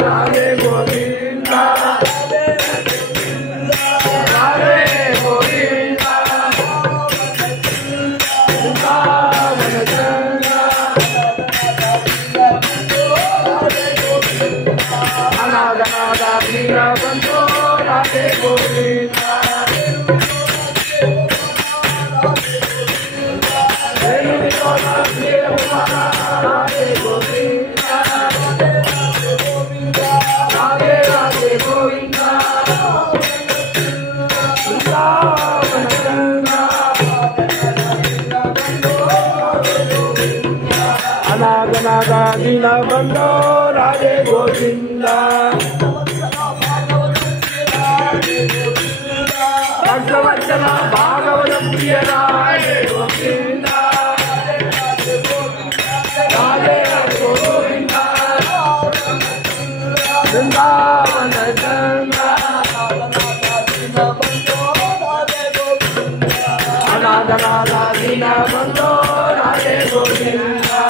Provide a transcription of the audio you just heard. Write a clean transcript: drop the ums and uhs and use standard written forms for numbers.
राधे गोविंदा राधे गोविंदा वृंदावन चंद्रा अनागनादा वीरबंधो राधे गोविंदा राधे गोविंदा राधे राधे गोविंदा वृंदावन चंद्रा अनागनादा वीरबंधो राधे गोविंदा भक्तवत्सला भागवत प्रिय राधे गोविंदा राधे गोविंदा वृंदावन चंद्रा अनागनादा वीरबंधो राधे गोविंदा